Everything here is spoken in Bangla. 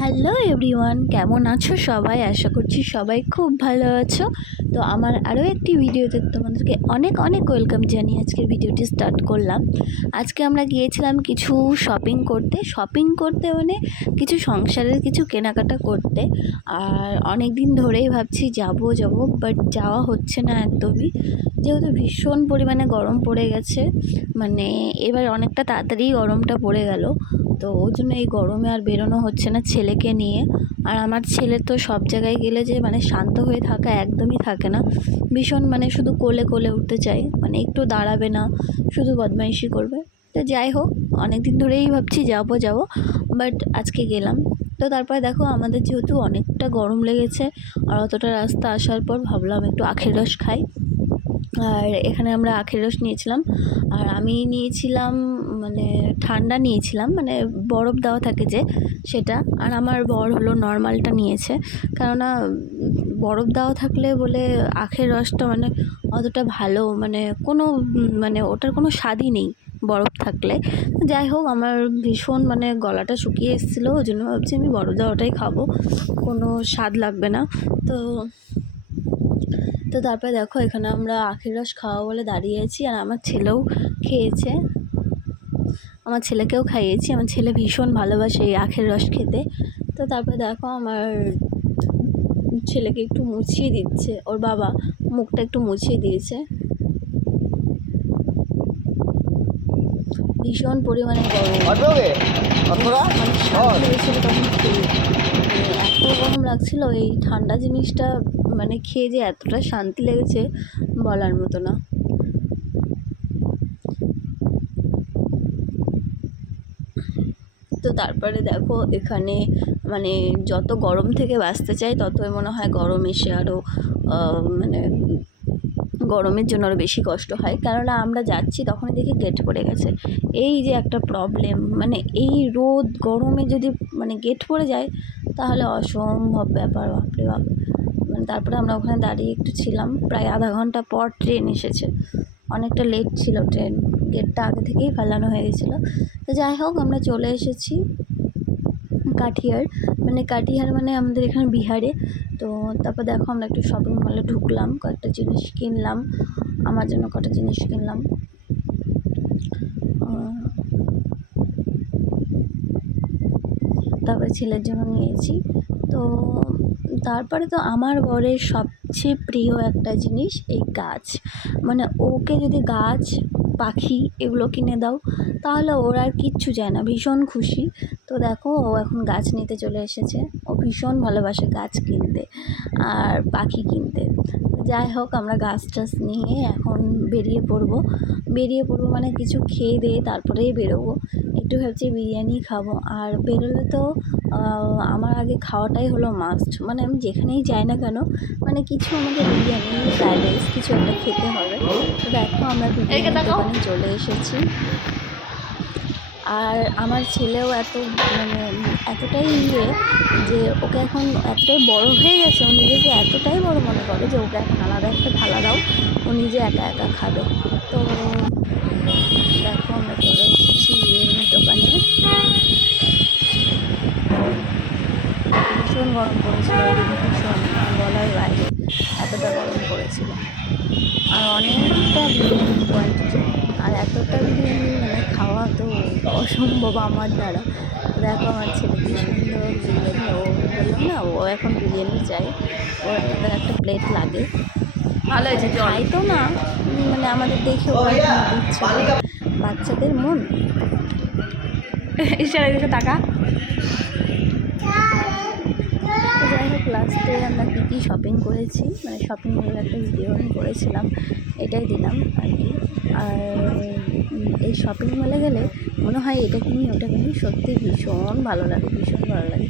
হ্যালো এভরিওয়ান, কেমন আছো সবাই? আশা করছি সবাই খুব ভালো আছো। তো আমার আরও একটি ভিডিওতে তোমাদেরকে অনেক অনেক ওয়েলকাম জানিয়ে আজকের ভিডিওটি স্টার্ট করলাম। আজকে আমরা গিয়েছিলাম কিছু শপিং করতে মানে কিছু সংসারের কিছু কেনাকাটা করতে। আর অনেক দিন ধরেই ভাবছি যাব বাট যাওয়া হচ্ছে না একদমই, যেহেতু ভীষণ পরিমাণে গরম পড়ে গেছে। মানে এবার অনেকটা তাড়াতাড়ি গরমটা পড়ে গেল, তো ওই জন্য এই গরমে আর বেরোনো হচ্ছে না ছেলেকে নিয়ে। আর আমার ছেলে তো সব জায়গায় গেলে যে মানে শান্ত হয়ে থাকা একদমই থাকে না, ভীষণ মানে শুধু কোলে কোলে উঠতে চাই, মানে একটু দাঁড়াবে না, শুধু বদমাইশি করবে। তো যাই হোক, অনেক দিন ধরেই ভাবছি যাব বাট আজকে গেলাম। তো তারপরে দেখো, আমাদের যেহেতু অনেকটা গরম লেগেছে আর অতটা রাস্তা আসার পর ভাবলাম একটু আখের রস খাই। আর এখানে আমরা আখের রস নিয়েছিলাম, আর আমি নিয়েছিলাম মানে ঠান্ডা নিয়েছিলাম, মানে বরফ দেওয়া থাকে যে সেটা। আর আমার বর হলো নর্মালটা নিয়েছে, কেননা বরফ দেওয়া থাকলে বলে আখের রসটা মানে অতটা ভালো মানে কোনো মানে ওটার কোনো স্বাদই নেই বরফ থাকলে। যাই হোক, আমার ভীষণ মানে গলাটা শুকিয়ে এসেছিলো, ওই জন্য ভাবছি আমি বরফ দেওয়াটাই খাবো, কোনো স্বাদ লাগবে না। তো তো তারপরে দেখো, এখানে আমরা আখের রস খাওয়া বলে দাঁড়িয়ে আছি, আর আমার ছেলেও খেয়েছে, আমার ছেলেকেও খাইয়েছি। আমার ছেলে ভীষণ ভালোবাসে এই আখের রস খেতে। তো তারপরে দেখো, আমার ছেলেকে একটু মুছিয়ে দিচ্ছে, ওর বাবা মুখটা একটু মুছিয়ে দিয়েছে। ভীষণ পরিমাণে গরম, শান্তি হয়েছিল তখন খেয়ে। এত গরম লাগছিল, এই ঠান্ডা জিনিসটা মানে খেয়ে যে এতটা শান্তি লেগেছে বলার মতো না। তো তারপরে দেখো, এখানে মানে যত গরম থেকে বাঁচতে চাই ততই মনে হয় গরম এসে আরও মানে গরমের জন্য আরও বেশি কষ্ট হয়। কেননা আমরা যাচ্ছি তখনই দেখি গেট পড়ে গেছে, এই যে একটা প্রবলেম। মানে এই রোদ গরমে যদি মানে গেট পড়ে যায় তাহলে অসম্ভব ব্যাপার, বাপরে বাপ। মানে তারপরে আমরা ওখানে দাঁড়িয়ে একটু ছিলাম, প্রায় আধা ঘন্টা পর ট্রেন এসেছে, অনেকটা লেট ছিল ট্রেন, গেটটা আগে থেকেই ফেলানো হয়ে গেছিলো। তো যাই হোক, আমরা চলে এসেছি কাঠিয়ার, মানে কাঠিয়ার মানে আমাদের এখানে বিহারে। তো তারপর দেখো, আমরা একটু শপিং মলে ঢুকলাম, কয়েকটা জিনিস কিনলাম, আমার জন্য কটা জিনিস কিনলাম। তারপরে ছেলের জন্য নিয়েছি। তো তারপরে তো আমার বরের সবচেয়ে প্রিয় একটা জিনিস এই গাছ, মানে ওকে যদি গাছ পাখি এগুলো কিনে দাও তাহলে ওর আর কিচ্ছু চায় না, ভীষণ খুশি। তো দেখো, ও এখন গাছ নিতে চলে এসেছে, ও ভীষণ ভালোবাসে গাছ কিনতে আর পাখি কিনতে। যাই হোক, আমরা গাছ টাছ নিয়ে এখন বেরিয়ে পড়বো মানে কিছু খেয়ে দিয়ে তারপরেই বেরোবো। একটু ভাবছি বিরিয়ানি খাবো, আর বেরোলে তো আমার আগে খাওয়াটাই হলো মাস্ট, মানে আমি যেখানেই যাই না কেন মানে কিছু আমাদের বিরিয়ানি ফ্রাইড রাইস কিছু একটা খেতে হবে। তো দেখো, আমরা বিরিয়ানির দোকানে চলে এসেছি। আর আমার ছেলেও মানে এতটাই যে ওকে এখন এতটাই বড় হয়ে গেছে, ও নিজেকে এতটাই বড় মনে করে যে ওকে এখন আলাদা একটা থালা দাও, ও নিজে একা একা খাবে। তো দেখো, আমরা চলে এসেছি বিরিয়ানির দোকানে। ভীষণ গরম পড়েছিল, ভীষণ বলার বাইরে এতটা গরম পড়েছিল, আর অনেকটা বিরিয়ানি কোয়ান্টিটি, আর এতটা বিরিয়ানি মানে খাওয়া তো অসম্ভব আমার দ্বারা। দেখো, আমার ছেলে কি সুন্দর বিরিয়ানি, ও বললাম না, ও এখন বিরিয়ানি চাই, ওর একটা প্লেট লাগে। ভালো হয়েছে, খাই তো না, মানে আমাদের দেখে ওরা দিচ্ছে, বাচ্চাদের মন। ইশারা দিকে টাকা। যাই হোক, লাস্টে আমরা কী শপিং করেছি, মানে শপিং মলের একটা ভিডিও আমি করেছিলাম, এটাই দিলাম আর কি। আর এই শপিং মলে গেলে মনে হয় এটা কিনি ওটা কিনি, সত্যি ভীষণ ভালো লাগে, ভীষণ ভালো লাগে।